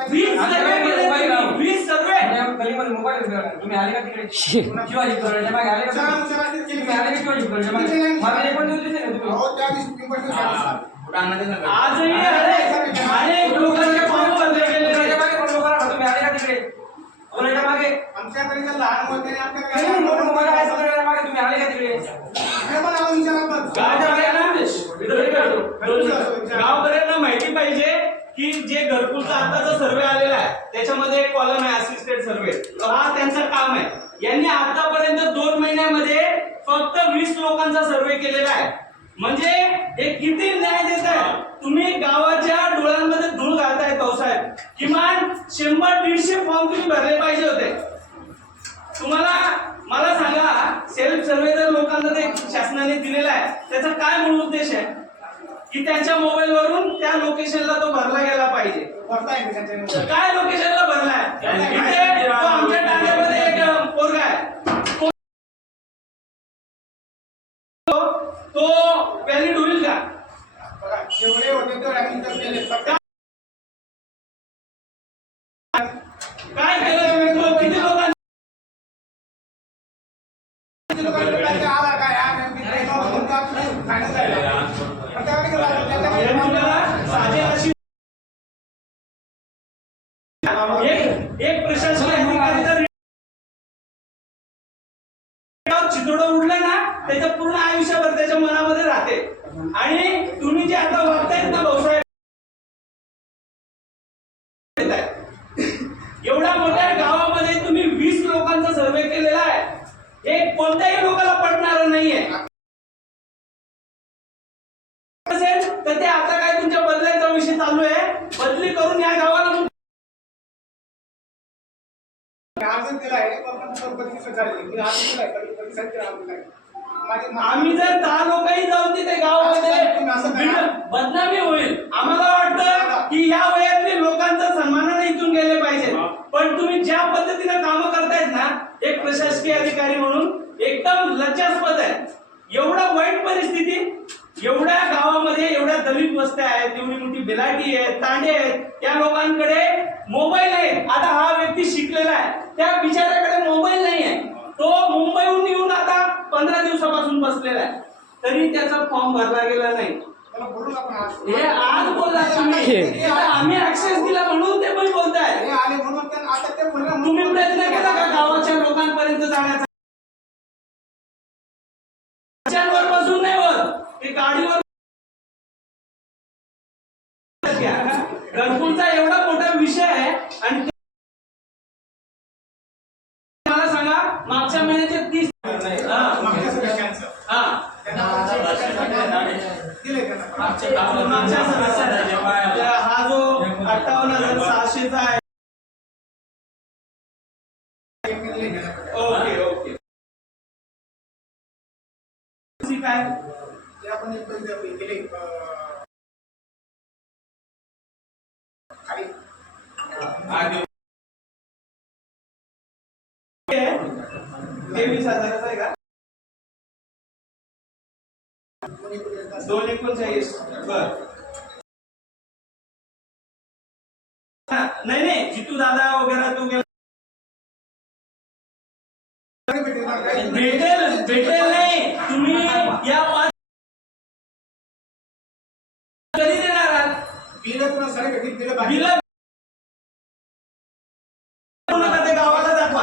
तुम्ही. आले. का तिकडे? शिवाजी कॉलेजच्या मागे आले का तुम्ही? आले का शिवाजी कॉलेजच्या मागे? मला एक पण दिवस नाही तुम्ही आजही अनेक फॉर्म भरले मागे पण लोकं राहतात. तुम्ही आले का तिकडे? कॉलेजच्या मागे? आमच्याकडे लहान मोठे काही मोठं मोबाईल आहे सगळ्या मागे. तुम्ही आले का तिकडे गावकऱ्यांना माहिती पाहिजे की जे घरकुलचा आताचा सर्वे आलेला आहे त्याच्यामध्ये एक कॉलम आहे असिस्टंट सर्वे हा त्यांचं काम आहे. यांनी आतापर्यंत दोन महिन्यामध्ये फक्त वीस लोकांचा सर्वे केलेला आहे. म्हणजे हे किती न्याय देत आहे तुम्ही गावाच्या डोळ्यांमध्ये धूळ घालताय भाऊसाहेब किमान शंभर दीडशे फॉर्म तुम्ही भरले पाहिजे होते. तुम्हाला मला सांगा सेल्फ सर्वे जर लोकांना ते शासनाने दिलेला आहे त्याचा काय मूळ उद्देश आहे? की त्यांच्या मोबाईल वरून त्या लोकेशनला तो भरला गेला पाहिजे काय लोकेशनला भरलाय तो आमच्या टाक्यामध्ये एक पोरगा आहे तो- तो व्हॅलिड होईल का जेवढे होते तेवढे आम्ही तर केले. फक्त काय केलं तो किती लोकांनी किती लोकांना काय ते आला काय, हा नाही, मी काय नव्हतं, म्हणतो आपण फायनल झालं. पण त्यावेळी गेला, त्याच्यामध्ये हे तुम्हाला साधी अशी एक एक प्रशासन अधिकारी जर चितोडं उडलं ना त्याच्या पूर्ण आयुष्यभर त्याच्या मनामध्ये राहते. आणि तुम्ही जे आता वागतायत ना भाऊसाहेब एवढ्या मोठ्या गावामध्ये तुम्ही वीस लोकांचा सर्वे केलेला आहे. हे कोणत्याही लोकांना पडणार नाहीये. असेल तर ते आता काय तुमच्या बदलायचा विषय चालू आहे. बदली करून या गावाला अर्ज केला आहे, पण तो प्रतिसाद आहे. मी अर्ज आम्ही जर दहा लोकही जाऊन तिथे गावामध्ये बदनामी होईल. आम्हाला वाटतं की या वयातले लोकांचा सन्मानाने इथून गेले पाहिजे. पण तुम्ही ज्या पद्धतीने कामं करतायत ना एक प्रशासकीय अधिकारी म्हणून एकदम लज्जास्पद आहे. एवढा वाईट परिस्थिती एवढ्या गावामध्ये एवढ्या दलित वस्त्या आहेत एवढी मोठी बेलाटी आहेत तांडे आहेत. या लोकांकडे मोबाईल आहे आता हा व्यक्ती शिकलेला आहे. त्या बिचाऱ्याकडे मोबाईल नाही आहे तो मुंबईहून येऊन आता पंधरा दिवसापासून बसलेला आहे तरी त्याचा फॉर्म भरला गेला नाही. हे आज बोलला तुम्ही आम्ही. ऍक्सेस दिला म्हणून ते पण बोलताय. तुम्ही प्रयत्न केला का गावाच्या लोकांपर्यंत जाण्याचा? बसून नाही होत. ते गाडीवर घरकुलचा एवढा मोठा विषय आहे आणि ते- मला सांगा मागच्या महिन्याचे तीस हा. मागच्या सदस्यांचं. हा त्यांना दिले त्यांना. आपलं मागच्या सदस्यांना हा जो अठ्ठावन्न हजार सहाशेचा आहे ओके ओके काय आपण एक पहिले दिले, अं, खाली तेवीस हजाराचा आहे का? दोन एकोणचाळीस. बर. नाही नाही. जितू दादा वगैरे तू? भेटेल भेटेल नाही. तुम्ही या पाच कधी देणार आहात बिलं पुन्हा सारे भेटीत बिलं बाकी. बिल नका ते गावाला दाखवा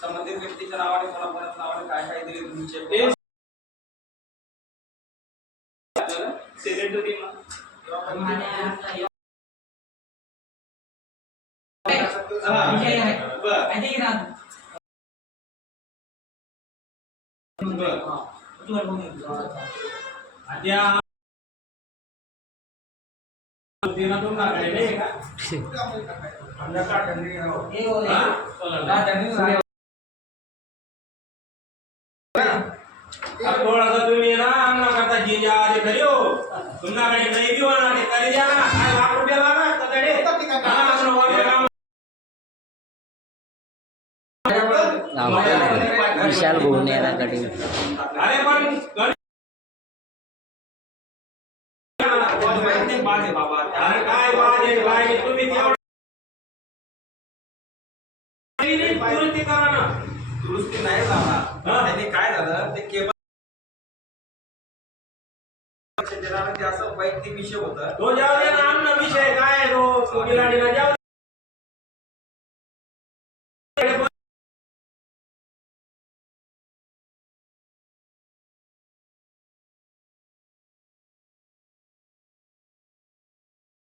संबंधित व्यक्तीच्या नावाने कोणाकोणाच्या नावाने काय काय दिले तुमचे? बर. हा. तुम्हाला कोण येतो? त्या दिनातून लागले नाही का हे हो, हे. हा? हा, त्यांनी सांगितलं. थोडासा तुम्ही ना अन्ना करता जिंजा आधी खरी हो तुमच्याकडे नाही बी होणार ते करी द्या ना काय लाख रुपये लागणार त्याकडे हा, आपलं वरलं काम. विशाल भुवनेराकडे अरे पण गण- बाज आहे बाबा अरे काय बाज आहे काय आहे? तुम्ही तेवढं नाही, नाही, दुरुस्ती करा ना. दुरुस्ती नाही झाला त्यांनी काय झालं? ते केबल ते असं वैयक्तिक विषय होता. तो जाऊ दे ना अन्न विषय काय तो? सुगिलाडीला जाऊ